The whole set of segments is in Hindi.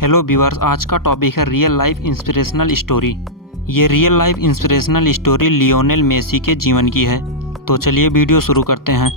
हेलो व्यूअर्स, आज का टॉपिक है रियल लाइफ इंस्पिरेशनल स्टोरी। ये real life inspirational story Lionel Messi के जीवन की है। तो चलिए वीडियो शुरू करते हैं।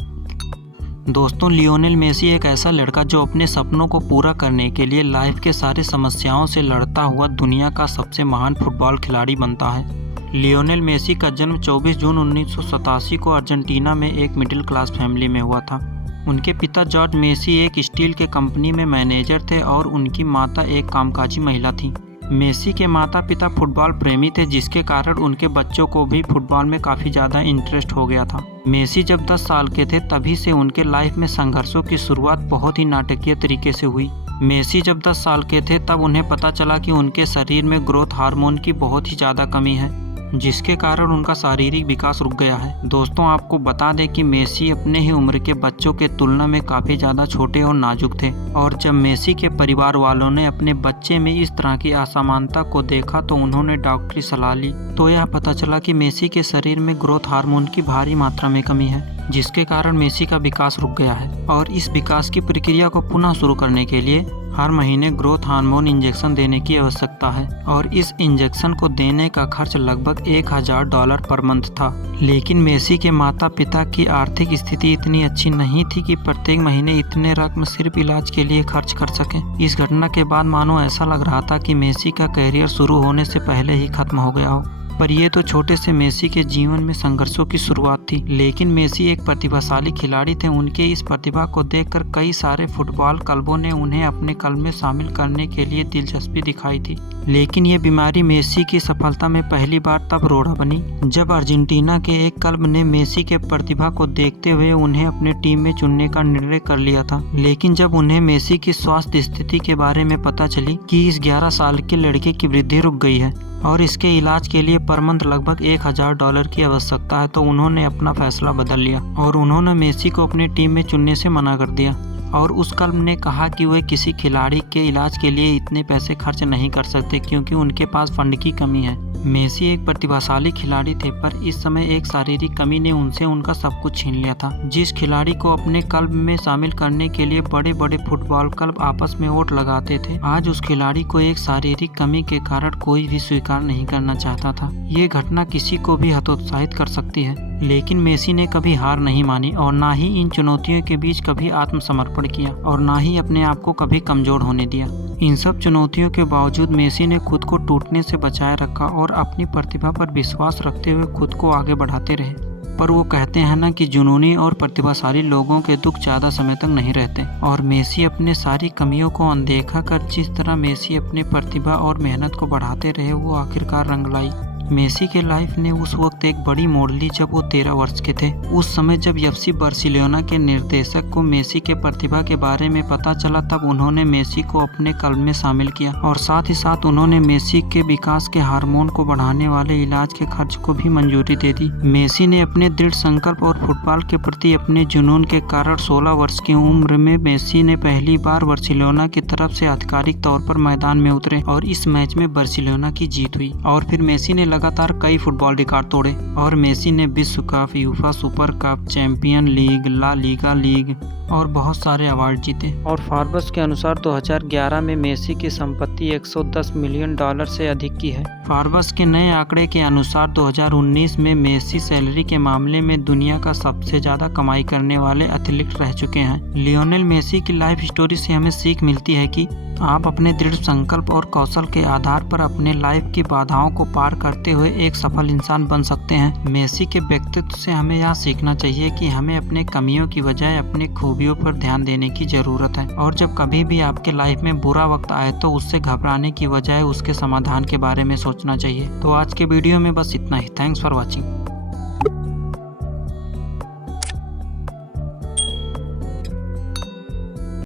दोस्तों, लियोनेल मेसी एक ऐसा लड़का जो अपने सपनों को पूरा करने के लिए लाइफ के सारे समस्याओं से लड़ता हुआ दुनिया का सबसे महान फुटबॉल खिलाड़ी बनता है। लियोनेल मेसी का जन्म 24 जून 1987 को अर्जेंटीना में एक मिडिल क्लास फैमिली में हुआ था। उनके पिता जॉर्ज मेसी एक स्टील के कंपनी में मैनेजर थे और उनकी माता एक कामकाजी महिला थी। मेसी के माता पिता फुटबॉल प्रेमी थे, जिसके कारण उनके बच्चों को भी फुटबॉल में काफ़ी ज़्यादा इंटरेस्ट हो गया था। मेसी जब 10 साल के थे तभी से उनके लाइफ में संघर्षों की शुरुआत बहुत ही नाटकीय तरीके से हुई। मेसी जब 10 साल के थे तब उन्हें पता चला कि उनके शरीर में ग्रोथ हार्मोन की बहुत ही ज़्यादा कमी है, जिसके कारण उनका शारीरिक विकास रुक गया है। दोस्तों, आपको बता दें कि मेसी अपने ही उम्र के बच्चों के तुलना में काफ़ी ज़्यादा छोटे और नाजुक थे, और जब मेसी के परिवार वालों ने अपने बच्चे में इस तरह की असमानता को देखा तो उन्होंने डॉक्टरी सलाह ली। तो यह पता चला कि मेसी के शरीर में ग्रोथ हार्मोन की भारी मात्रा में कमी है, जिसके कारण मेसी का विकास रुक गया है। और इस विकास की प्रक्रिया को पुनः शुरू करने के लिए हर महीने ग्रोथ हार्मोन इंजेक्शन देने की आवश्यकता है, और इस इंजेक्शन को देने का खर्च लगभग $1000 पर मंथ था। लेकिन मेसी के माता पिता की आर्थिक स्थिति इतनी अच्छी नहीं थी कि प्रत्येक महीने इतने रकम सिर्फ इलाज के लिए खर्च कर सकें। इस घटना के बाद मानो ऐसा लग रहा था कि मेसी का करियर शुरू होने से पहले ही खत्म हो गया हो। पर ये तो छोटे से मेसी के जीवन में संघर्षों की शुरुआत थी। लेकिन मेसी एक प्रतिभाशाली खिलाड़ी थे। उनके इस प्रतिभा को देखकर कई सारे फुटबॉल क्लबों ने उन्हें अपने क्लब में शामिल करने के लिए दिलचस्पी दिखाई थी। लेकिन ये बीमारी मेसी की सफलता में पहली बार तब रोड़ा बनी जब अर्जेंटीना के एक क्लब ने मेसी के प्रतिभा को देखते हुए उन्हें अपने टीम में चुनने का निर्णय कर लिया था। लेकिन जब उन्हें मेसी की स्वास्थ्य स्थिति के बारे में पता चली कि इस 11 साल के लड़के की वृद्धि रुक गई है और इसके इलाज के लिए पर मंथ लगभग $1000 की आवश्यकता है, तो उन्होंने अपना फैसला बदल लिया और उन्होंने मेसी को अपनी टीम में चुनने से मना कर दिया। और उस क्लब ने कहा कि वे किसी खिलाड़ी के इलाज के लिए इतने पैसे खर्च नहीं कर सकते क्योंकि उनके पास फंड की कमी है। मेसी एक प्रतिभाशाली खिलाड़ी थे, पर इस समय एक शारीरिक कमी ने उनसे उनका सब कुछ छीन लिया था। जिस खिलाड़ी को अपने क्लब में शामिल करने के लिए बड़े बड़े फुटबॉल क्लब आपस में वोट लगाते थे, आज उस खिलाड़ी को एक शारीरिक कमी के कारण कोई भी स्वीकार नहीं करना चाहता था। ये घटना किसी को भी हतोत्साहित कर सकती है, लेकिन मेसी ने कभी हार नहीं मानी और ना ही इन चुनौतियों के बीच कभी आत्मसमर्पण किया और ना ही अपने आप को कभी कमजोर होने दिया। इन सब चुनौतियों के बावजूद मेसी ने खुद को टूटने से बचाए रखा और अपनी प्रतिभा पर विश्वास रखते हुए खुद को आगे बढ़ाते रहे। पर वो कहते हैं ना कि जुनूनी और प्रतिभाशाली लोगों के दुख ज़्यादा समय तक नहीं रहते, और मेसी अपने सारी कमियों को अनदेखा कर जिस तरह मेसी अपनी प्रतिभा और मेहनत को बढ़ाते रहे, वो आखिरकार रंग लाई। मेसी के लाइफ ने उस वक्त एक बड़ी मोड़ ली जब वो 13 वर्ष के थे। उस समय जब एफसी बार्सिलोना के निर्देशक को मेसी के प्रतिभा के बारे में पता चला, तब उन्होंने मेसी को अपने क्लब में शामिल किया और साथ ही साथ उन्होंने मेसी के विकास के हार्मोन को बढ़ाने वाले इलाज के खर्च को भी मंजूरी दे दी। मेसी ने अपने दृढ़ संकल्प और फुटबॉल के प्रति अपने जुनून के कारण 16 वर्ष की उम्र में मेसी ने पहली बार बार्सिलोना की तरफ से आधिकारिक तौर पर मैदान में उतरे और इस मैच में बार्सिलोना की जीत हुई। और फिर मेसी ने लगातार कई फुटबॉल रिकॉर्ड तोड़े और मेसी ने विश्व cup, UEFA super cup, champion league, La Liga league और बहुत सारे अवार्ड जीते। और फॉर्ब्स के अनुसार 2011 में मेसी की संपत्ति $110 मिलियन से अधिक की है। फॉर्ब्स के नए आंकड़े के अनुसार 2019 में मेसी सैलरी के मामले में दुनिया का सबसे ज्यादा कमाई करने वाले एथलीट रह चुके हैं। लियोनेल मेसी की लाइफ स्टोरी से हमें सीख मिलती है कि आप अपने दृढ़ संकल्प और कौशल के आधार पर अपने लाइफ की बाधाओं को पार करते हुए एक सफल इंसान बन सकते हैं। मेसी के व्यक्तित्व से हमें यह सीखना चाहिए कि हमें अपने कमियों की बजाय अपनी खूबियों पर ध्यान देने की जरूरत है, और जब कभी भी आपके लाइफ में बुरा वक्त आए तो उससे घबराने की बजाय उसके समाधान के बारे में सोचना चाहिए। तो आज के वीडियो में बस इतना ही। Thanks for watching.